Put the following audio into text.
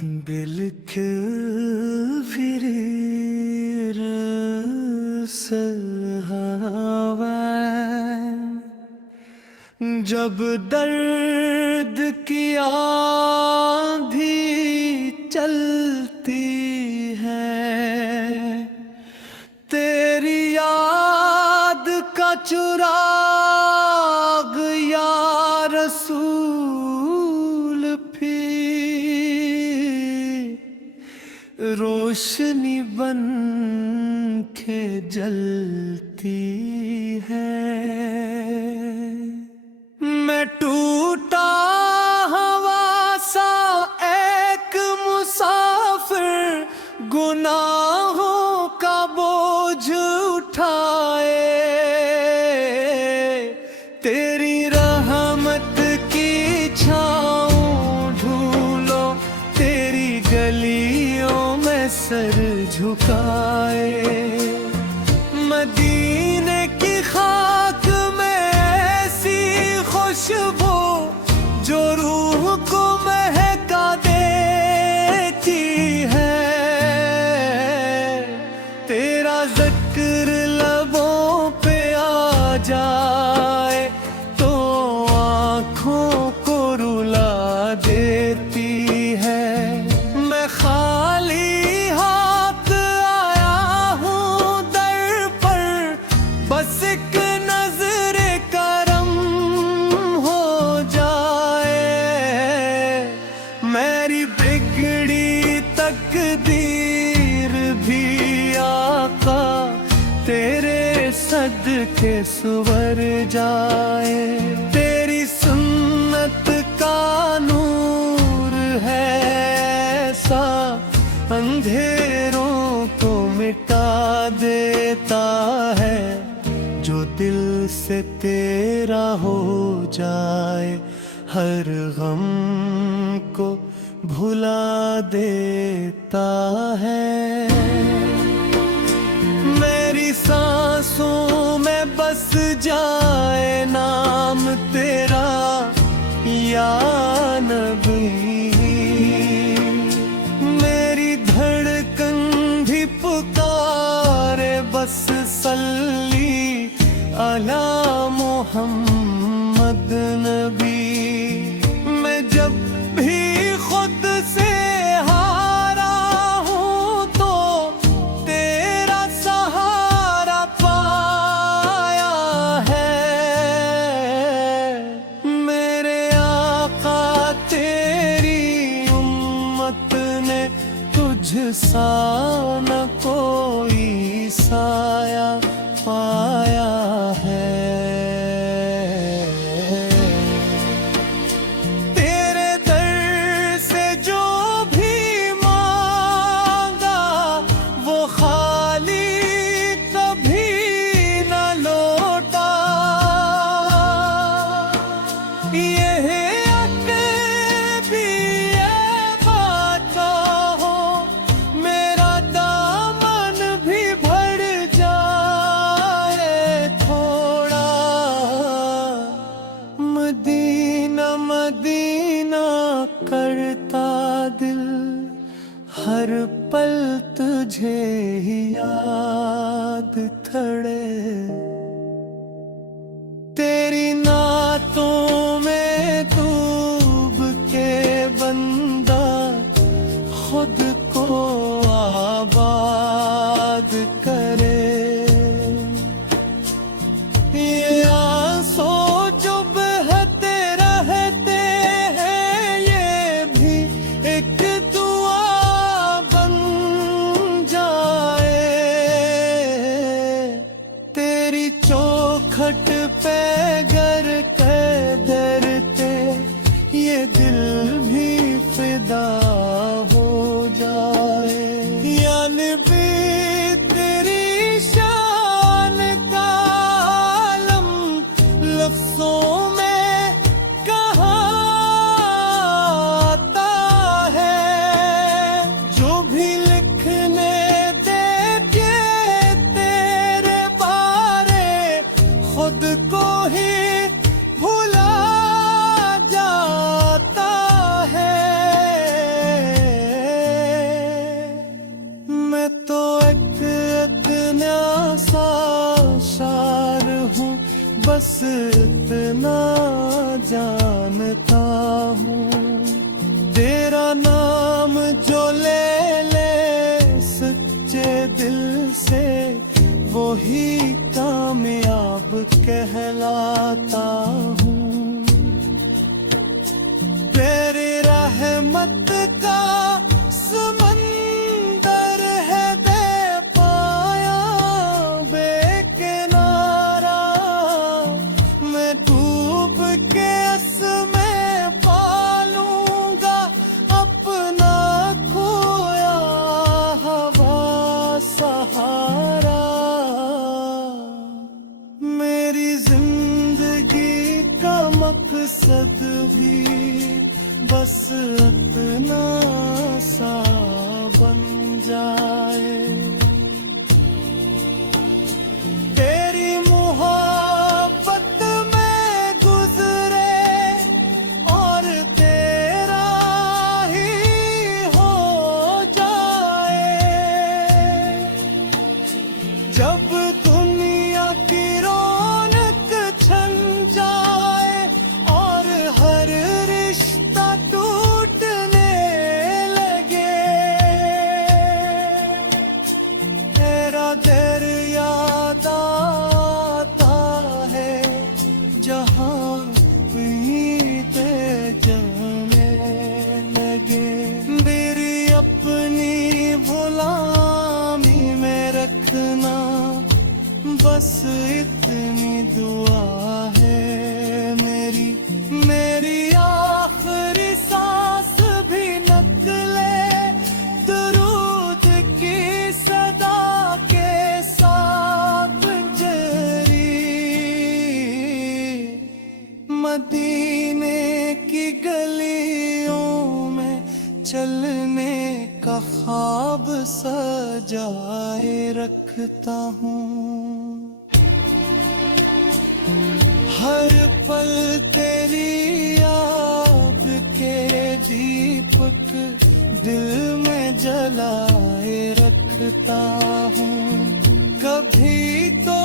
दिल फिrir हवा जब दर्द की आंधी चलती है, तेरी याद का चुराग या रसूल फिर रोशनी बन के जलती है। मैं टूटा हवा सा एक मुसाफिर, गुनाहों का बोझ उठाए, तेरी रहमत की छाँव ढूंढो, तेरी गलियों में सर झुकाए। मदीने की खाक में ऐसी खुशबू जो रूह को महका देती है, तेरा ज़िक्र लबों पे आ जाए तो आँखों को रुला देती है। मैं खाली हाथ आया हूँ दर पर, बस एक नजर करम हो जाए। मेरी बिगड़ी तकदीर भी आका तेरे सदके सुवर जाए। तेरी सुन्नत का नूर है ऐसा, अंधेरों को मिटा देता है। जो दिल से तेरा हो जाए, हर गम को भुला देता है। मेरी सांसों में बस जाए नाम तेरा या नबी, मेरी धड़कन भी पुकारे बस सल्ली अला मोहम्मद नबी। मैं जब भी खुद से हारा हूँ तो तेरा सहारा पाया है। मेरे आका तेरी उम्मत ने तुझ सा न कोई साया पाया है। तेरे दर से जो भी मांगा वो खाली कभी न लौटा। ये भी ये बात हो, मेरा दामन भी भर जाए थोड़ा। मदीना मदीना करता दिल, हर पल तुझे ही याद थड़े। तेरी नातों में डूब के बंदा खुद को आबाद करे। ये आंसू जो बहते रहते हैं, ये भी एक दुआ बन जाए। तेरी चौखट पे गर के डरते ये दिल भी फिदा हो जाए। यानी भी तेरी शान का आलम लफ्जों में कहाँ आता है। जो भी लिखने देते तेरे बारे, खुद को ही भुला जाता है। जो ले ले सच्चे दिल से, वही कामयाब कहलाता हूँ। तेरी रहमत का समंदर है दे पाया बेकिनारा, मैं डूब के इसमें पालूंगा अपना खोया हवा सहारा। मेरी जिंदगी का मकसद भी बस इतना सा बन जाए, तेरी मोहब्बत में गुजरे और तेरा ही हो जाए। जब दुनिया की रौनक छन जाए और हर रिश्ता टूटने लगे, तेरा दर याद आता है जहाँ उम्मीदें जमने लगे। मेरी अपनी गुलामी में रखना बस इतनी दुआ है मेरी। मेरी आखिरी सांस भी नकले दुरूद की सदा के साथ जरी। मदीने की गलियों में चलने का ख्वाब सजाए रखता हूँ। हर पल तेरी याद के दीपक दिल में जलाए रखता हूँ। कभी तो